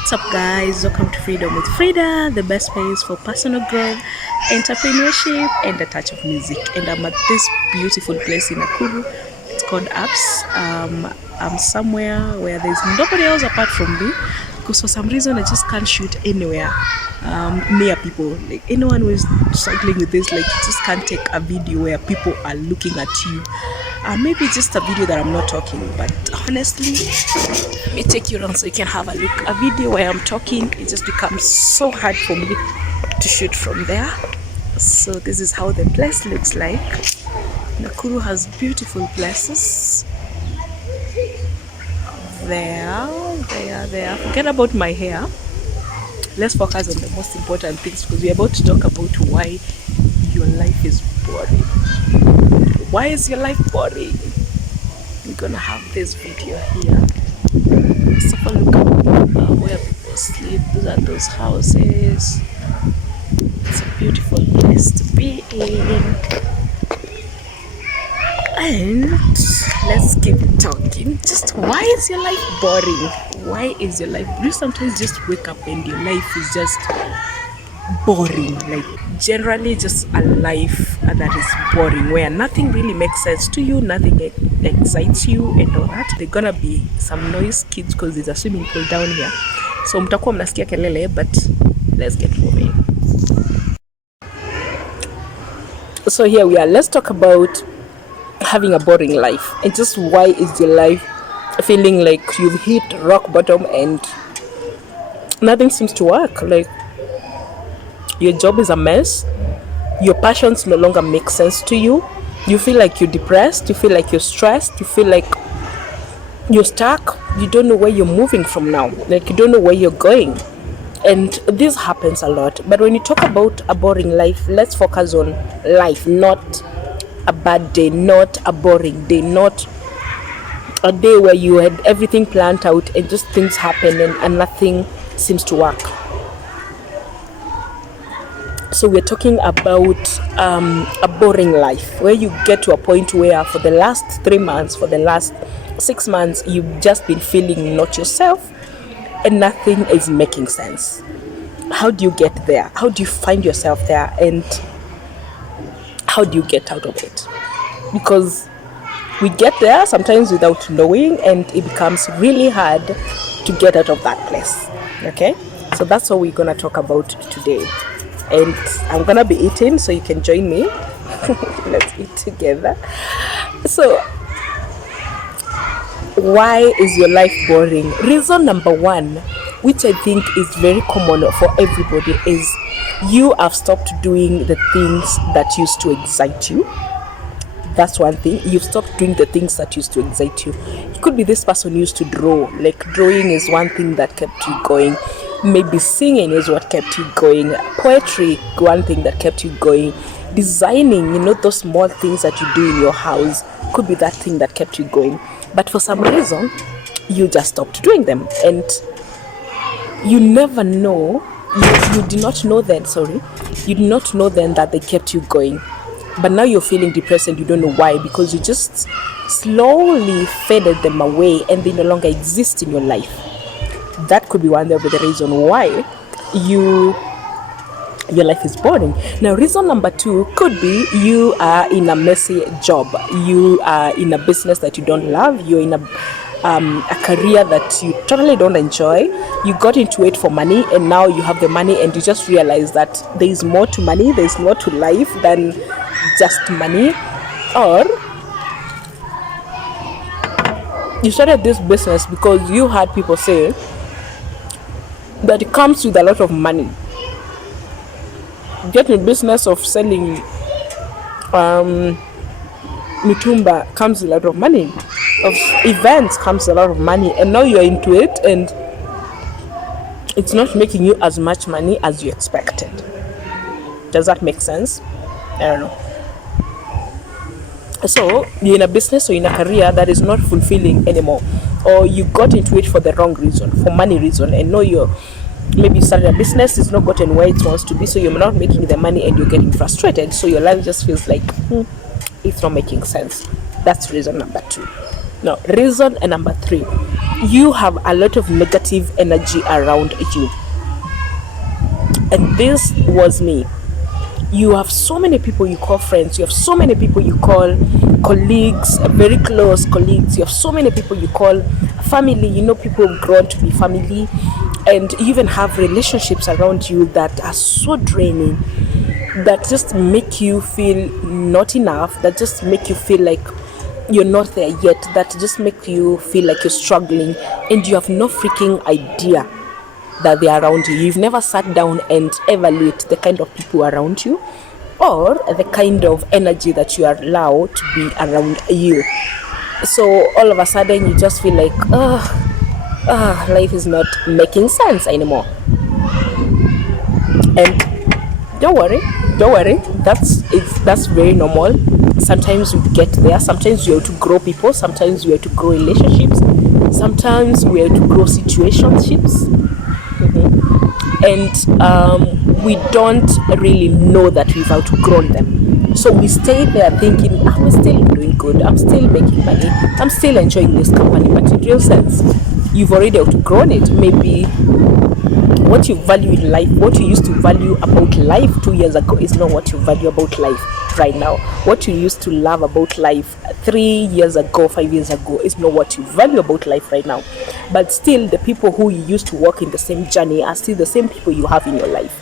What's up, guys? Welcome to Freedom with Frida, the best place for personal growth, entrepreneurship, and a touch of music. And I'm at this beautiful place in Nakuru. It's called Apps. I'm somewhere where there's nobody else apart from me, because for some reason I just can't shoot anywhere near people. Like anyone who is struggling with this, like you just can't take a video where people are looking at you. Maybe just a video that I'm not talking, but honestly, let me take you around so you can have a look. A video where I'm talking, it just becomes so hard for me to shoot from there. So this is how the place looks like. Nakuru has beautiful places. There. Forget about my hair. Let's focus on the most important things, because we're about to talk about why your life is boring. Why is your life boring? We're gonna have this video here. Let's have a look at where people sleep. Those are those houses. It's a beautiful place to be in. And let's keep talking. Just why is your life boring? Why is your life? You sometimes just wake up and your life is just boring. Like generally just a life that is boring, where nothing really makes sense to you, nothing excites you and all that. There's gonna be some noise, kids, because there's a swimming pool down here, so mtakuwa mnasikia kelele, but let's get moving. So here we are. Let's talk about having a boring life, and just why is your life feeling like you've hit rock bottom and nothing seems to work. Like your job is a mess, your passions no longer make sense to you, you feel like you're depressed, you feel like you're stressed, you feel like you're stuck, you don't know where you're moving from now, like you don't know where you're going. And this happens a lot. But when you talk about a boring life, let's focus on life, not a bad day, not a boring day, not a day where you had everything planned out and just things happen and nothing seems to work. So we're talking about a boring life, where you get to a point where for the last 3 months, for the last 6 months, you've just been feeling not yourself and nothing is making sense. How do you get there? How do you find yourself there? And how do you get out of it? Because we get there sometimes without knowing, and it becomes really hard to get out of that place. Okay, so that's what we're gonna talk about today. And I'm gonna be eating, so you can join me. Let's eat together. So why is your life boring? Reason number one, which I think is very common for everybody, is you have stopped doing the things that used to excite you. That's one thing. You've stopped doing the things that used to excite you. It could be this person used to draw. Like drawing is one thing that kept you going. Maybe singing is what kept you going. Poetry, one thing that kept you going. Designing, those small things that you do in your house, could be that thing that kept you going. But for some reason, you just stopped doing them. And you never know, you did not know then that they kept you going. But now you're feeling depressed and you don't know why, because you just slowly faded them away and they no longer exist in your life. That could be one of the reason why your life is boring. Now, reason number two could be you are in a messy job. You are in a business that you don't love. You're in a career that you totally don't enjoy. You got into it for money, and now you have the money and you just realize that there is more to money, there's more to life than just money. Or you started this business because you had people say that it comes with a lot of money. Getting a business of selling mitumba comes with a lot of money. Of events comes a lot of money, and now you're into it and it's not making you as much money as you expected. Does that make sense? I don't know. So you're in a business or in a career that is not fulfilling anymore, or you got into it for the wrong reason, for money reason, and now maybe you started a business, it's not gotten where it wants to be, so you're not making the money and you're getting frustrated, so your life just feels like it's not making sense. That's reason number two. Now, reason number three you have a lot of negative energy around you. And this was me. You have so many people you call friends, you have so many people you call colleagues, very close colleagues, you have so many people you call family. You know, people have grown to be family, and you even have relationships around you that are so draining, that just make you feel not enough, that just make you feel like you're not there yet, that just make you feel like you're struggling, and you have no freaking idea that they are around you. You've never sat down and evaluate the kind of people around you, or the kind of energy that you allow to be around you. So all of a sudden you just feel like, life is not making sense anymore. And don't worry, that's very normal. Sometimes we get there, sometimes we have to grow people, sometimes we have to grow relationships, sometimes we have to grow situationships. And we don't really know that we've outgrown them, so we stay there thinking, I'm still doing good, I'm still making money, I'm still enjoying this company, but in real sense you've already outgrown it. Maybe what you value in life, what you used to value about life 2 years ago, is not what you value about life right now. What you used to love about life 3 years ago, 5 years ago, is not what you value about life right now. But still, the people who you used to walk in the same journey are still the same people you have in your life.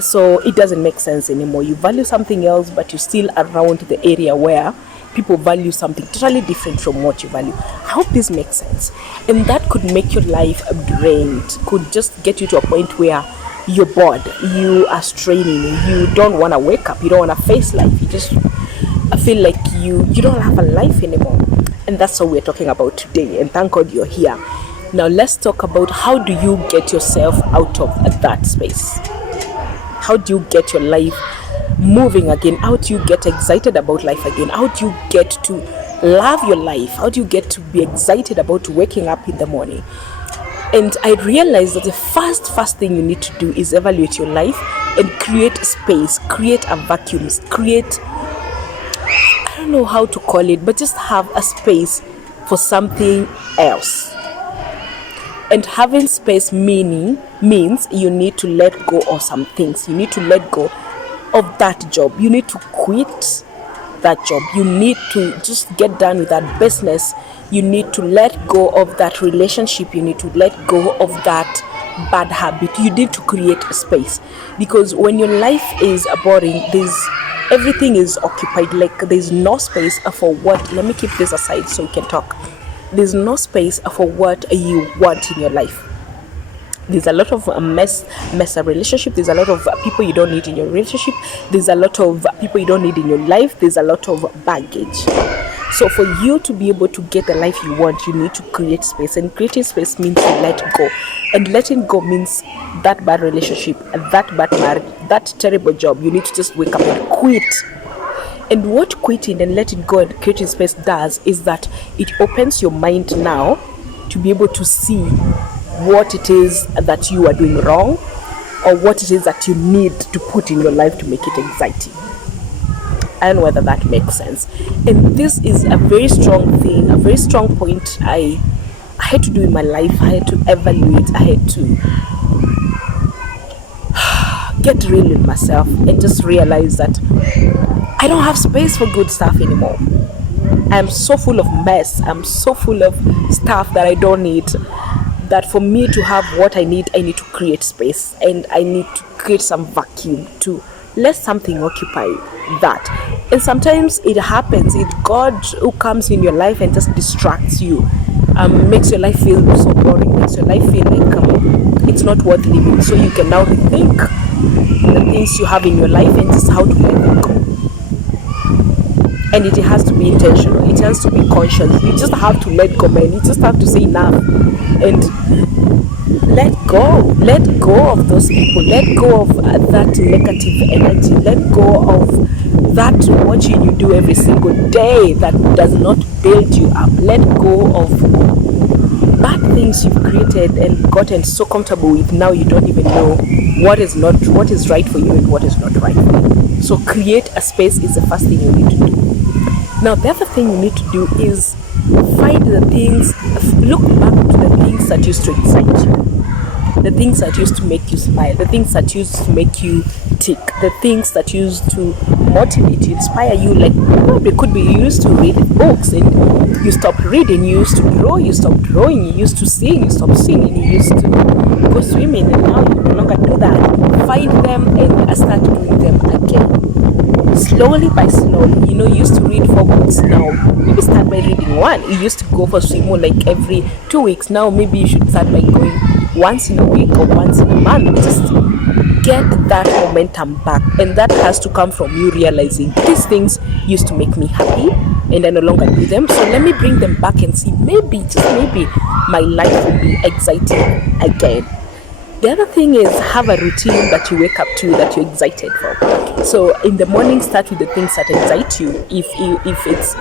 So it doesn't make sense anymore. You value something else, but you're still around the area where people value something totally different from what you value. I hope this makes sense. And that could make your life drained, could just get you to a point where you're bored, you are straining, you don't want to wake up, you don't want to face life, you just feel like you don't have a life anymore. And that's what we're talking about today, and thank God you're here. Now let's talk about, how do you get yourself out of that space? How do you get your life moving again? How do you get excited about life again? How do you get to love your life? How do you get to be excited about waking up in the morning? And I realized that the first thing you need to do is evaluate your life and create a space, create a vacuum, create, I don't know how to call it, but just have a space for something else. And having space means you need to let go of some things. You need to let go of that job. You need to quit that job. You need to just get done with that business. You need to let go of that relationship. You need to let go of that bad habit. You need to create a space, because when your life is boring, everything is occupied. Like, there's no space for what, let me keep this aside so we can talk. There's no space for what you want in your life. There's a lot of mess relationship. There's a lot of people you don't need in your relationship. There's a lot of people you don't need in your life. There's a lot of baggage. So for you to be able to get the life you want, you need to create space. And creating space means to let go. And letting go means that bad relationship, that bad marriage, that terrible job. You need to just wake up and quit. And what quitting and letting go and creating space does is that it opens your mind now to be able to see what it is that you are doing wrong, or what it is that you need to put in your life to make it exciting. I don't know whether that makes sense. And this is a very strong thing, a very strong point I had to do in my life. I had to evaluate, I had to get real with myself and just realize that I don't have space for good stuff anymore. I'm so full of mess. I'm so full of stuff that I don't need, that for me to have what I need to create space, and I need to create some vacuum to let something occupy that. And sometimes it happens, it's God who comes in your life and just distracts you, makes your life feel so boring, makes your life feel like it's not worth living. So you can now rethink the things you have in your life and just how to let them go. And it has to be intentional, it has to be conscious. You just have to let go, man. You just have to say enough and let go of those people, let go of that negative energy, let go of that watching you do every single day that does not build you up. Let go of bad things you've created and gotten so comfortable with. Now you don't even know what is right for you and what is not right for you. So create a space is the first thing you need to do. Now the other thing you need to do is Find the things, look back to the things that used to excite you, the things that used to make you smile, the things that used to make you tick, the things that used to motivate you, inspire you. Like probably could be you used to read books and you stopped reading, you used to draw, you stopped drawing, you used to sing, you stopped singing, you used to go swimming and now you no longer do that. Find them and start doing them again. Slowly by slowly, you used to read 4 books, now maybe start by reading one. You used to go for swim like every 2 weeks, now maybe you should start by going once in a week or once in a month. Just get that momentum back, and that has to come from you realizing these things used to make me happy and I no longer do them, so let me bring them back and see, maybe, just maybe, my life will be exciting again. The other thing is, have a routine that you wake up to that you're excited for. So in the morning, start with the things that excite you. If it's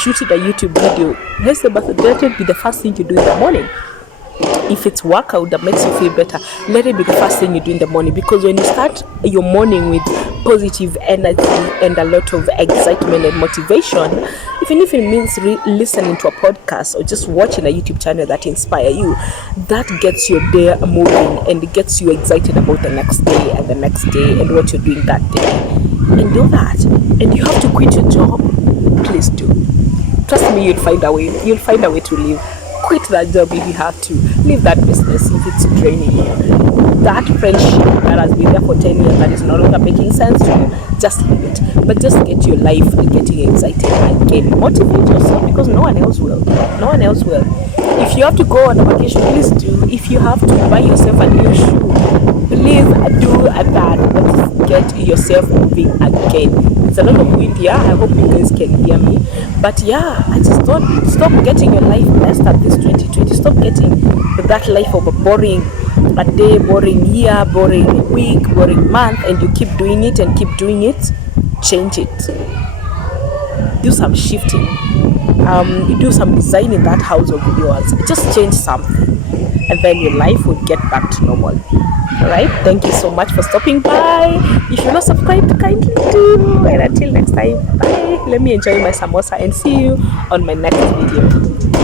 shooting a YouTube video, let it be the first thing you do in the morning. If it's workout that makes you feel better, let it be the first thing you do in the morning, because when you start your morning with positive energy and a lot of excitement and motivation, even if it means listening to a podcast or just watching a YouTube channel that inspire you, that gets your day moving and it gets you excited about the next day and the next day and what you're doing that day. And do that. And you have to quit your job, please do. Trust me, you'll find a way to live. Quit that job if you have to. Leave that business if it's draining you. That friendship that has been there for 10 years that is no longer making sense to you, just leave it. But just get your life getting excited again. Motivate yourself, because no one else will. No one else will. If you have to go on a vacation, please do. If you have to buy yourself a new shoe, please do that. But get yourself moving again. It's a lot of wind here. I hope you guys can hear me. But yeah, I just don't stop getting your life messed up this 2020. Stop getting that life of a boring a day, boring year, boring week, boring month, and you keep doing it and keep doing it. Change it. Do some shifting. You do some design in that house of yours. Just change something, and then your life will get back to normal. Alright, thank you so much for stopping by. If you're not subscribed, kindly do. And until next time, bye. Let me enjoy my samosa and see you on my next video.